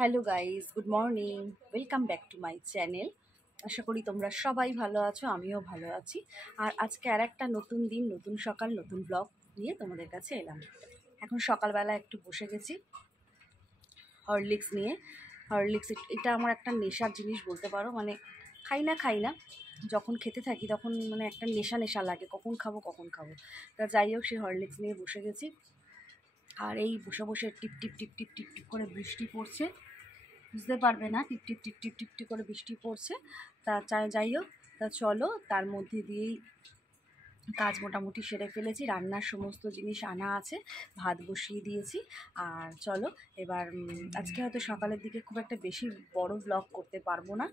Hello guys, good morning. Welcome back to my channel. আশা করি তোমরা সবাই ভালো আছো, আমিও ভালো আছি। আর আজকে আর একটা নতুন দিন, নতুন সকাল, নতুন ব্লগ নিয়ে তোমাদের কাছে এলাম। এখন সকালবেলা একটু বসে গেছি হরলিক্স নিয়ে। হরলিক্স এটা আমার একটা নেশার জিনিস বলতে পারো। মানে খাই না, যখন খেতে থাকি তখন মানে একটা নেশা নেশা লাগে, কখন খাবো। তা যাই হোক, সেই হরলিক্স নিয়ে বসে গেছি। আর এই বসে বসে টিপ টিপ টিপ টিপ টিপ টিপ করে বৃষ্টি পড়ছে, বুঝতে পারবে না, টিপ টিপ টিপ টিপ টিপ টিপ করে বৃষ্টি পড়ছে। তা যাই হোক, তা চলো তার মধ্যে দিয়েই কাজ মোটামুটি সেরে ফেলেছি। রান্নার সমস্ত জিনিস আনা আছে, ভাত বসিয়ে দিয়েছি। আর চলো এবার আজকে হয়তো সকালের দিকে খুব একটা বেশি বড় ব্লগ করতে পারবো না,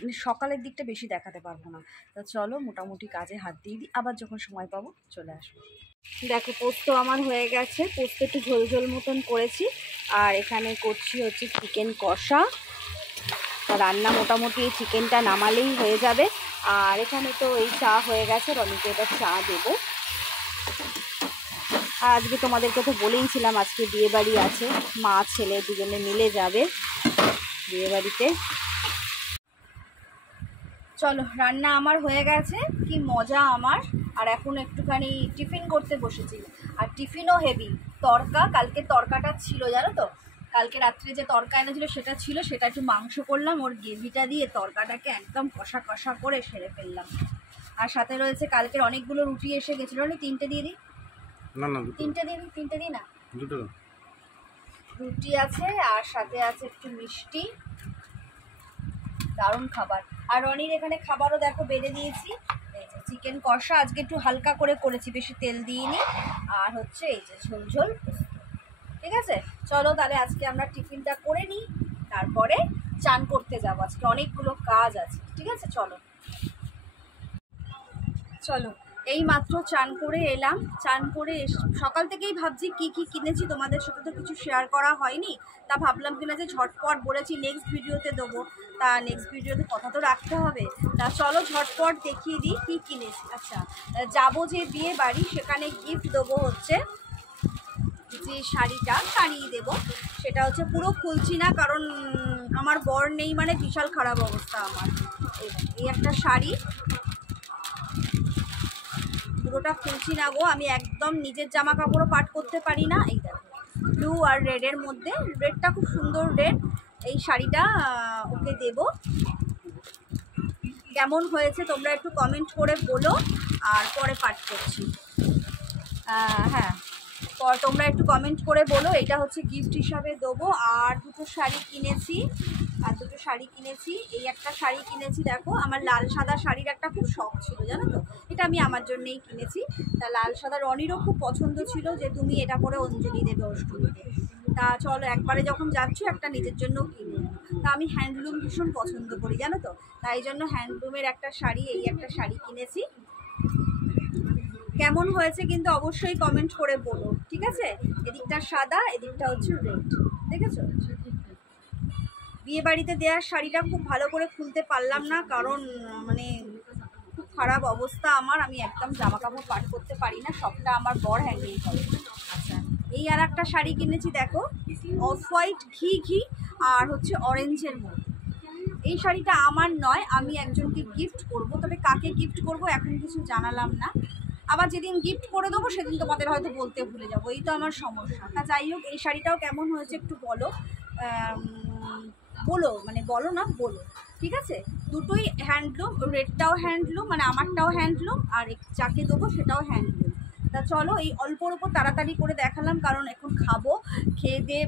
মানে সকালের দিকটা বেশি দেখাতে পারবো না। তা চলো মোটামুটি কাজে হাত দিয়ে দিই, আবার যখন সময় পাবো চলে আসবো। দেখো, পোস্ত আমার হয়ে গেছে, পোস্ত একটু ঝোল ঝোল মতন করেছি। আর এখানে করছি হচ্ছে চিকেন কষা। রান্না মোটামুটি এই চিকেনটা নামালেই হয়ে যাবে। আর এখানে তো এই চা হয়ে গেছে, রনিকে এবার চা দেবো। আর আজকে তোমাদেরকে তো বলেইছিলাম আজকে বিয়েবাড়ি আছে, মা ছেলে দুজনে মিলে যাবে বিয়েবাড়িতে। চলো, রান্না আমার হয়ে গেছে, কি মজা আমার। আর এখন একটুখানি টিফিন করতে বসেছি। আর টিফিনও হেভি তরকা, কালকে তরকাটা ছিল জানো তো, কালকে রাত্রে যে তরকা এনেছিল সেটা ছিল, সেটা একটু মাংস করলাম, ওর গ্রেভিটা দিয়ে তরকাটাকে একদম কষা কষা করে সেরে ফেললাম। আর সাথে রয়েছে কালকের অনেকগুলো রুটি এসে গেছিলো, তিনটে দিয়ে দিই। না, তিনটে দিই না, দুটো রুটি আছে আর সাথে আছে একটু মিষ্টি। দারুণ খাবার। আর রনির এখানে খাবারও দেখো বেড়ে দিয়েছি। এই যে চিকেন কষা আজকে একটু হালকা করে করেছি, বেশি তেল দিইনি। আর হচ্ছে এই যে ঝোল ঝোল। ঠিক আছে, চলো তাহলে আজকে আমরা টিফিনটা করে নিই, তারপরে চান করতে যাবো। আজকে অনেকগুলো কাজ আছে। ঠিক আছে, চলো চলো এই মাত্র চান করে এলাম। চান করে সকাল থেকেই ভাবছি কি কি কিনেছি, তোমাদের সাথে তো কিছু শেয়ার করা হয়নি। তা ভাবলাম কিনা যে ঝটপট বলেছি নেক্সট ভিডিওতে দেবো, তা নেক্সট ভিডিওতে কথা তো রাখতে হবে। তা চলো ঝটপট দেখিয়ে দিই কি কিনেছি। আচ্ছা, যাবো যে বিয়ে বাড়ি, সেখানে গিফট দেবো হচ্ছে যে শাড়িটা শাড়ি দেবো, সেটা হচ্ছে পুরো খুলছি না, কারণ আমার বর নেই, মানে বিশাল খারাপ অবস্থা আমার। এই একটা শাড়ি, পুরোটা খুলছি না গো, আমি একদম নিজের জামা কাপড়ও পাট করতে পারি না। এই দেখো, ব্লু আর রেডের মধ্যে, রেডটা খুব সুন্দর রেড। এই শাড়িটা ওকে দেব। কেমন হয়েছে তোমরা একটু কমেন্ট করে বলো, আর পরে পাঠ করছি। হ্যাঁ, তোমরা একটু কমেন্ট করে বলো, এটা হচ্ছে গিফট হিসাবে দেবো। আর দুটো শাড়ি কিনেছি, এই একটা শাড়ি কিনেছি। দেখো, আমার লাল সাদা শাড়ির একটা খুব শখ ছিল জানো তো, এটা আমি আমার জন্যেই কিনেছি। তা লাল সাদা রনিরও খুব পছন্দ ছিল যে তুমি এটা পরে অঞ্জলি দেবে অষ্টমীতে। তা চলো একবারে যখন যাচ্ছ একটা নিজের জন্যও কিনে। তা আমি হ্যান্ডলুম ভীষণ পছন্দ করি জানো তো, তাই জন্য হ্যান্ডলুমের একটা শাড়ি, এই একটা শাড়ি কিনেছি। কেমন হয়েছে কিন্তু অবশ্যই কমেন্ট করে বলো। ঠিক আছে, এদিকটা সাদা, এদিকটা হচ্ছে রেড, দেখেছো। বিয়ে বাড়িতে দেওয়ার শাড়িটা খুব ভালো করে খুলতে পারলাম না, কারণ মানে খুব খারাপ অবস্থা আমার, আমি একদম জামা কাপড় পাট করতে পারি না, সবটা আমার বর হ্যান্ডেল করে। আচ্ছা, এই আর একটা শাড়ি কিনেছি, দেখো অফ হোয়াইট ঘি আর হচ্ছে অরেঞ্জের মধ্যে। এই শাড়িটা আমার নয়, আমি একজনকে গিফট করব, তবে কাকে গিফট করব এখন কিছু জানালাম না। আবার যেদিন গিফট করে দেবো সেদিন তোমাদের হয়তো বলতে ভুলে যাবো, এই তো আমার সমস্যা। তা যাই হোক, এই শাড়িটাও কেমন হয়েছে একটু বলো, বলো না, বলো। ঠিক আছে, দুটোই হ্যান্ডলুম, রেডটাও হ্যান্ডলুম, মানে আমারটাও হ্যান্ডলুম, আর যাকে দেবো সেটাও হ্যান্ডলুম। তা চলো এই অল্পর ওপর তাড়াতাড়ি করে দেখালাম, কারণ এখন খাবো, খেয়ে দিয়ে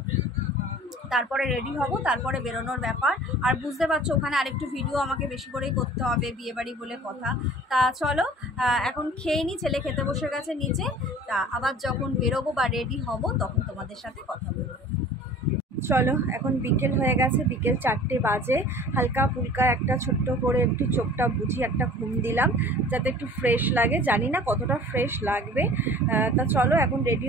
তারপরে রেডি হব, তারপরে বেরোনোর ব্যাপার। আর বুঝতে পারছো ওখানে আরেকটু ভিডিও আমাকে বেশি করেই করতে হবে, বিয়েবাড়ি বলে কথা। তা চলো এখন খেয়ে নিই, ছেলে খেতে বসে গেছে নিচে। তা আবার যখন বেরোবো বা রেডি হব তখন তোমাদের সাথে কথা বলবো। চলো, এখন বিকেল হয়ে গেছে, বিকেল 4টে বাজে। হালকা ফুলকা একটা ছোট্ট করে একটু চোখটা বুঝি একটা ঘুম দিলাম, যাতে একটু ফ্রেশ লাগে। জানি না কতটা ফ্রেশ লাগবে। তা চলো, এখন রেডি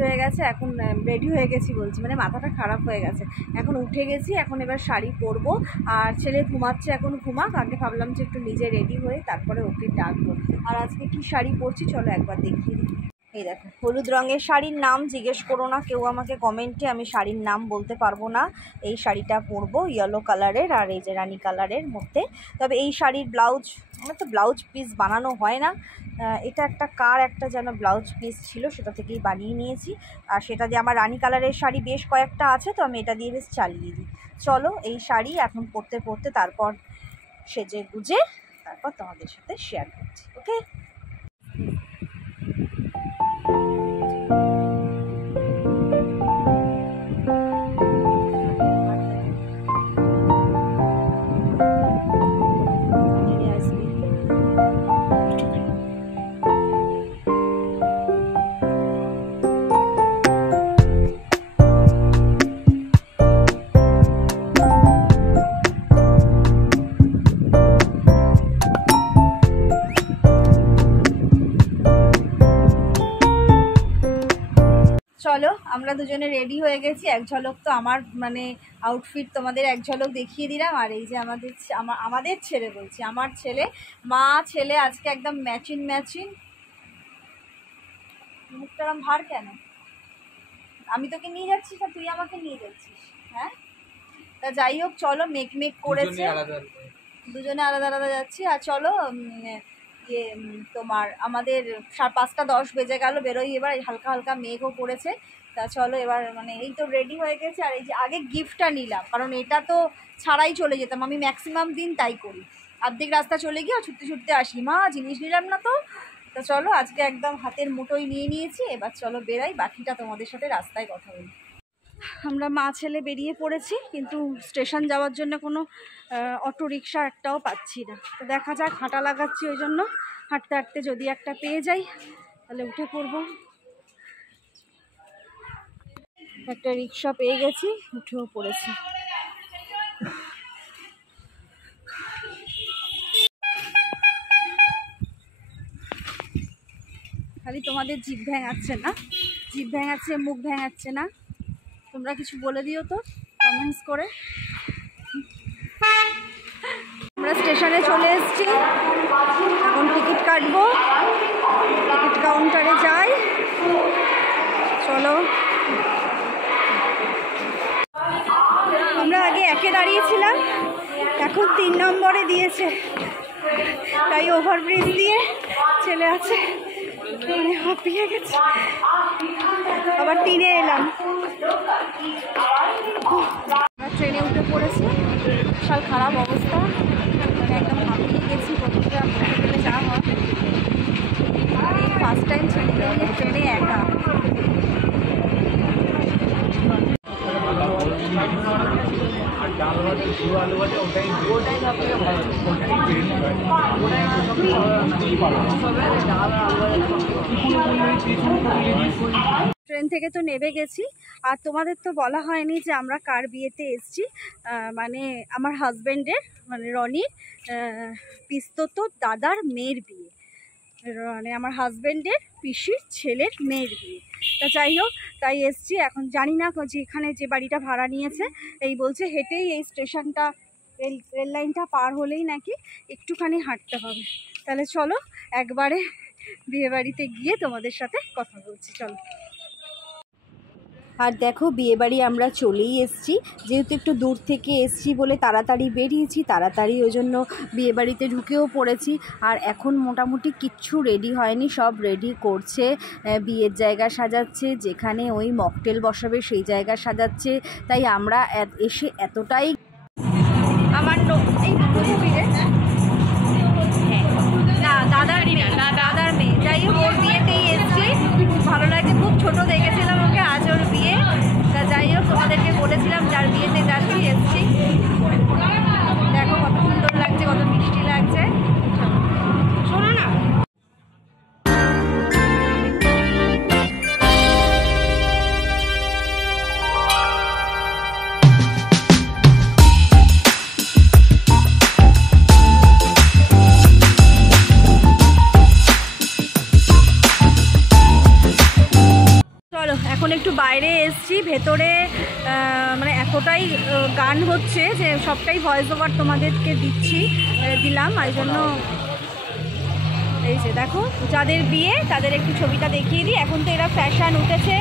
হয়ে গেছি বলছি, মানে মাথাটা খারাপ হয়ে গেছে। এখন উঠে গেছি, এখন এবার শাড়ি পরবো। আর ছেলে ঘুমাচ্ছে, এখন ঘুমাক, আগে ভাবলাম যে একটু নিজে রেডি হয়ে তারপরে ওকে ডাকবো। আর আজকে কি শাড়ি পরছি চলো একবার দেখিয়ে দিই। এই দেখো হলুদ রঙের শাড়ির নাম জিজ্ঞেস করো না কেউ আমাকে কমেন্টে, আমি শাড়ির নাম বলতে পারবো না। এই শাড়িটা পরবো ইয়েলো কালারের আর এই যে রানি কালারের মধ্যে। তবে এই শাড়ির ব্লাউজ, আমার তো ব্লাউজ পিস বানানো হয় না, এটা একটা যেন ব্লাউজ পিস ছিল, সেটা থেকেই বানিয়ে নিয়েছি। আর সেটা দিয়ে আমার রানি কালারের শাড়ি বেশ কয়েকটা আছে, তো আমি এটা দিয়ে বেশ চালিয়ে দিই। চলো এই শাড়ি এখন পরতে পরতে তারপর সেজে গুজে তারপর তোমাদের সাথে শেয়ার করছি। ওকে, চলো আমরা দুজনে রেডি হয়ে গেছি। এক ঝলক তো আমার মানে আউটফিট তোমাদের এক ঝলক দেখিয়ে দিলাম। আর এই যে আমাদের ছেলে বলছি, আমার ছেলে, মা ছেলে আজকে একদম ম্যাচিং। মুখটারাম ভার কেন? আমি তোকে নিয়ে যাচ্ছি না তুই আমাকে নিয়ে যাচ্ছিস? হ্যাঁ, তা যাই হোক চলো, মেক করেছে, দুজনে আলাদা আলাদা যাচ্ছি। আর চলো তোমার আমাদের 5:10 বেজে গেল, বেরোই এবার। হালকা হালকা মেঘও পড়েছে। তা চলো এবার মানে এই তো রেডি হয়ে গেছে। আর এই যে আগে গিফটটা নিলাম, কারণ এটা তো ছাড়াই চলে যেতাম, আমি ম্যাক্সিমাম দিন তাই করি, অর্ধেক রাস্তা চলে গিয়ে ছুটতে আসি, মা জিনিস নিলাম না তো। তা চলো আজকে একদম হাতের মুঠোই নিয়ে নিয়েছি, এবার চলো বেরাই, বাকিটা তোমাদের সাথে রাস্তায় কথা বলি। আমরা মা ছেলে বেরিয়ে পড়েছি, কিন্তু স্টেশন যাওয়ার জন্য কোনো অটো রিক্সা একটাও পাচ্ছি না। তো দেখা যাক, হাঁটা লাগাচ্ছি, ওই জন্য হাঁটতে হাঁটতে যদি একটা পেয়ে যাই তাহলে উঠে পড়বো। একটা রিক্সা পেয়ে গেছি, উঠেও পড়েছি। খালি তোমাদের জিভ ভ্যাঙাচ্ছে না, জিভ ভ্যাঙাচ্ছে, মুখ ভ্যাঙাচ্ছে না, তোমরা কিছু বলে দিও তো কমেন্টস করে। আমরা স্টেশনে চলে এসেছি, এখন টিকিট কাটবো, টিকিট কাউন্টারে যাই। চলো, আমরা আগে 1-এ দাঁড়িয়েছিলাম, এখন 3 নম্বরে দিয়েছে, তাই ওভারব্রিজ দিয়ে চলে আছে, মানে হাঁপিয়ে গেছে। আবার 3-এ এলাম। আমরা ট্রেনে উঠে পড়েছি, বিশাল খারাপ অবস্থা, মানে একদম হাঁপিয়ে গেছি। প্রথমটা গেলে যা হয়, আর এই ফার্স্ট টাইম ট্রেনে একা। ট্রেন থেকে তো নেমে গেছি। আর তোমাদের তো বলা হয়নি যে আমরা কার বিয়েতে এসেছি, মানে আমার হাজব্যান্ডের, মানে রনির পিস্তত দাদার মেয়ের বিয়ে, মানে আমার হাজব্যান্ডের পিসির ছেলের মেয়ের বিয়ে। তা যাই হোক, তাই এসছি। এখন জানি না যে এখানে যে বাড়িটা ভাড়া নিয়েছে, এই বলছে হেঁটেই এই স্টেশনটা, রেল লাইনটা পার হলেই নাকি একটুখানি হাঁটতে হবে। তাহলে চলো একবারে বিয়েবাড়িতে গিয়ে তোমাদের সাথে কথা বলছি, চলো। আর দেখো বিয়েবাড়ি আমরা চলেই এসেছি, যেহেতু একটু দূর থেকে এসেছি বলে তাড়াতাড়ি বেরিয়েছি, তাড়াতাড়ি ওই জন্য বিয়েবাড়িতে ঢুকেও পড়েছি। আর এখন মোটামুটি কিচ্ছু রেডি হয়নি, সব রেডি করছে, বিয়ের জায়গা সাজাচ্ছে, যেখানে ওই মকটেল বসাবে সেই জায়গা সাজাচ্ছে। তাই আমরা এসে এতটাই, আমার দাদার মেয়ে, যাই হোক ওর বিয়েতেই এসেছি, খুব ভালো লাগছে, খুব ছোট দেখেছিলাম ওকে, আজ ওর বিয়ে। তা যাই হোক তোমাদেরকে বলেছিলাম যার বিয়েতে যাচ্ছি, এসেছি। দেখো কত সুন্দর লাগছে, কত মিষ্টি লাগছে, শোনো না। এখন একটু বাইরে এসছি, ভেতরে মানে এতটাই গান হচ্ছে যে সবটাই ভয়েস ওভার তোমাদেরকে দিলাম, এই জন্য এই যে দেখো যাদের বিয়ে তাদের একটু ছবিটা দেখিয়ে দিই। এখন তো এরা ফ্যাশন উঠেছে,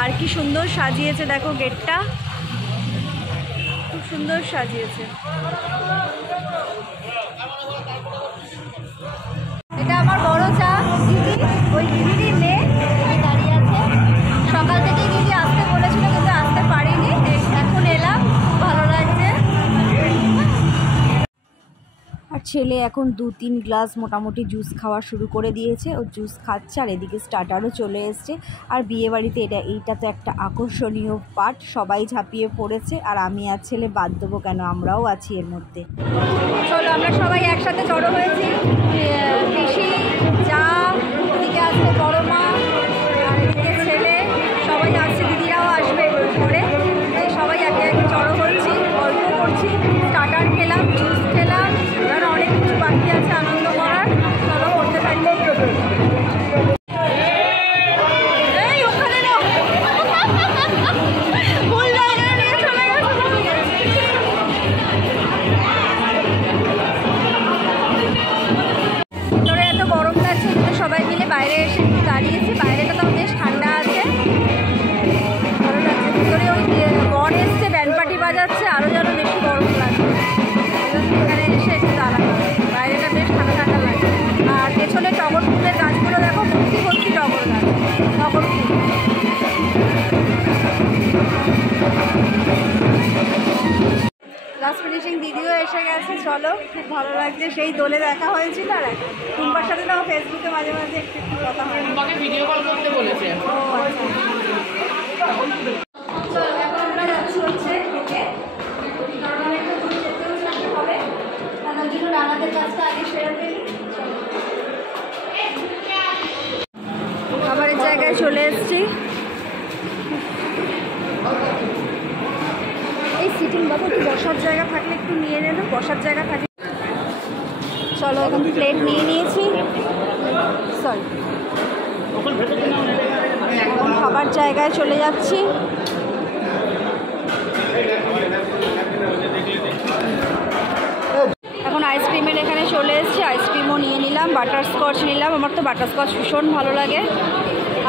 আর কি সুন্দর সাজিয়েছে দেখো, গেটটা খুব সুন্দর সাজিয়েছে। এটা আমার বড় চা দিদি, ওই দিদির মেয়ে দাঁড়িয়ে আছে। সকাল থেকে দিদি আসতে বলেছিল কিন্তু আসতে পারিনি, এখন এলাম, ভালো লাগছে। আর ছেলে এখন 2-3 গ্লাস মোটামুটি জুস খাওয়া শুরু করে দিয়েছে। ও জুস খাচ্ছে, আর এদিকে স্টার্টারও চলে এসছে। আর বিয়েবাড়িতে এইটা তো একটা আকর্ষণীয় পার্ট, সবাই ঝাঁপিয়ে পড়েছে। আর আমি আর ছেলে বাদ দেবো কেন, আমরাও আছি এর মধ্যে। চলো আমরা সবাই একসাথে জড়ো হয়েছি। পিসি, যা, ওদিকে আছে বড় মা, আর এদিকে ছেলে, সবাই আসছে, দিদিরাও আসবে পরে। সবাই একে একে জড়ো হয়েছি, গল্প করছি, স্টার্টার খেলাম, জুস খেলাম, এবার অনেক কিছু বাকি আছে আনন্দ করার। চলো করতে থাকবো। এই ওখানে না, ভুল জায়গায় নিয়ে চলে গেছে। ভিতরে এত গরম লাগছে, কিন্তু সবাই মিলে বাইরে এসে দাঁড়িয়েছি। বাইরেটা তো বেশ ঠান্ডা আছে, ভালো লাগছে। ভিতরে ওই বর এসছে, ব্যান্ড পার্টি বাজাচ্ছে, আরও যেন বেশি গরম লাগছে। এখানে এসে একটু দাঁড়ানো, বাইরেটা বেশ ঠান্ডা ঠান্ডা লাগছে। আর পেছনে টগর ফুলের গাছগুলো দেখো, ভর্তি ভর্তি টগর গাছ, টগর ফুল। লাস্ট ফিনিশিং দিদিও এসে গেছে। চলো, খুব ভালো লাগছে। সেই দোলে দেখা হয়েছিল, আর টুম্পার সাথে তো ফেসবুকে মাঝে মাঝে একটু একটু কথা হয়। তোমাকে ভিডিও কল করতে বলেছে। ও আচ্ছা। চলো এখন আমরা যাচ্ছি হচ্ছে খেতে, কারণ অনেকটা দূর যেতেও যেতে হবে, তার জন্য রানাদের কাজটা আগে সেরে ফেলি। খাবারের জায়গায় চলে এসেছি। এই সিটিং বাবু, একটু বসার জায়গা থাকলে একটু নিয়ে নেন, বসার জায়গা থাকলে। চলো এখন প্লেট নিয়ে নিয়েছি, সরি, এখন খাবার জায়গায় চলে যাচ্ছি। এখন আইসক্রিমের এখানে চলে এসেছি, আইসক্রিমও নিয়ে নিলাম, বাটারস্কচ নিলাম। আমার তো বাটারস্কচ ভীষণ ভালো লাগে।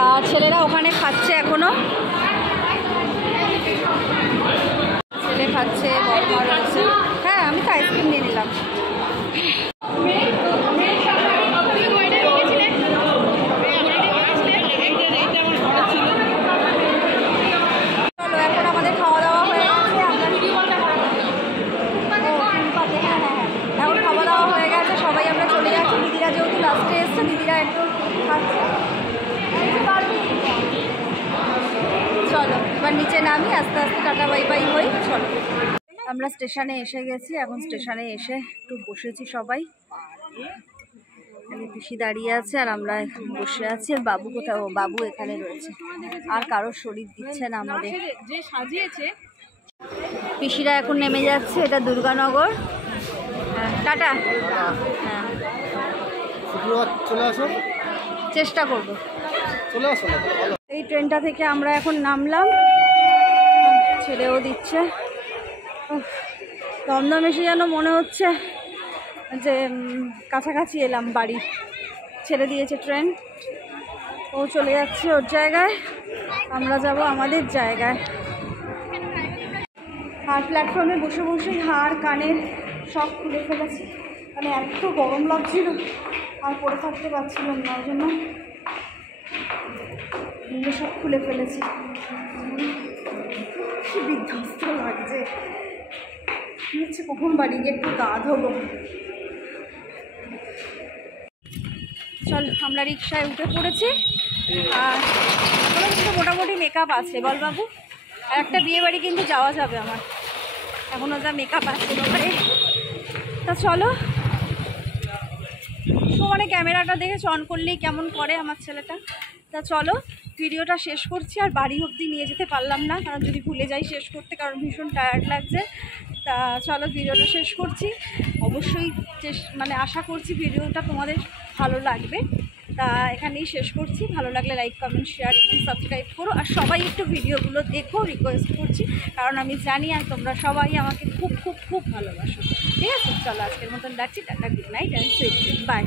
আর ছেলেরা ওখানে খাচ্ছে এখনও, ছেলে খাচ্ছে, বড় রয়েছে। হ্যাঁ, আমি তো আইসক্রিম নিয়ে নিলাম। চলো এখন আমাদের খাওয়া দাওয়া হয়ে গেছে। এখন খাওয়া দাওয়া হয়ে গেছে, সবাই আমরা চলে যাচ্ছি। দিদিরা যেহেতু লাস্টে এসছে, দিদিরা একটু খাচ্ছে। চলো এবার নিচে নামি, আস্তে আস্তে টাটা বাই বাই হই। চলো আমরা স্টেশনে এসে গেছি। এখন স্টেশনে এসে একটু বসেছি সবাই, পিসি দাঁড়িয়ে আছে আর আমরা বসে আছি। আর বাবু কোথাও, বাবু এখানে রয়েছে। আর কারোর শরীর দিচ্ছে না আমাদের। যে সাজিয়েছে পিসিরা এখন নেমে যাচ্ছে, এটা দুর্গানগর। হ্যাঁ, টাটা। হ্যাঁ, চলে আসো, চেষ্টা করবো। চলে আসো। এই ট্রেনটা থেকে আমরা এখন নামলাম, ছেড়েও দিচ্ছে। দমদম এসে যেন মনে হচ্ছে যে কাছাকাছি এলাম বাড়ি। ছেড়ে দিয়েছে ট্রেন, ও চলে যাচ্ছে ওর জায়গায়, আমরা যাব আমাদের জায়গায়। আর প্ল্যাটফর্মে বসে বসে হাড় কানের সব খুলে ফেলেছি, মানে এত গরম লাগছিল আর পরে থাকতে পারছিলাম না, ওই জন্য সব খুলে ফেলেছি। কি বিধ্বস্ত লাগছে, হচ্ছে কখন বাড়ি গিয়ে একটু গা ধোবো। চল আমরা রিক্সায় উঠে পড়েছি। আর এখনো কিন্তু মোটামুটি মেকআপ আছে, বল বাবু। আর একটা বিয়ে বাড়ি কিন্তু যাওয়া যাবে আমার, এখনও যা মেকআপ আছে ব্যাপারে। তা চলো, মানে ক্যামেরাটা দেখে অন করলেই কেমন করে আমার ছেলেটা। তা চলো ভিডিওটা শেষ করছি। আর বাড়ি অবধি নিয়ে যেতে পারলাম না, কারণ যদি ভুলে যাই শেষ করতে, কারণ ভীষণ টায়ার্ড লাগছে। তা চলো ভিডিওটা শেষ করছি। অবশ্যই মানে আশা করছি ভিডিওটা তোমাদের ভালো লাগবে। তা এখানেই শেষ করছি। ভালো লাগলে লাইক, কমেন্ট, শেয়ার এবং সাবস্ক্রাইব করো। আর সবাই একটু ভিডিওগুলো দেখো, রিকোয়েস্ট করছি, কারণ আমি জানি আর তোমরা সবাই আমাকে খুব খুব খুব ভালোবাসো। ঠিক আছে, চলো আজকের মতন রাখছি। Tata, good night and sweet dream, by.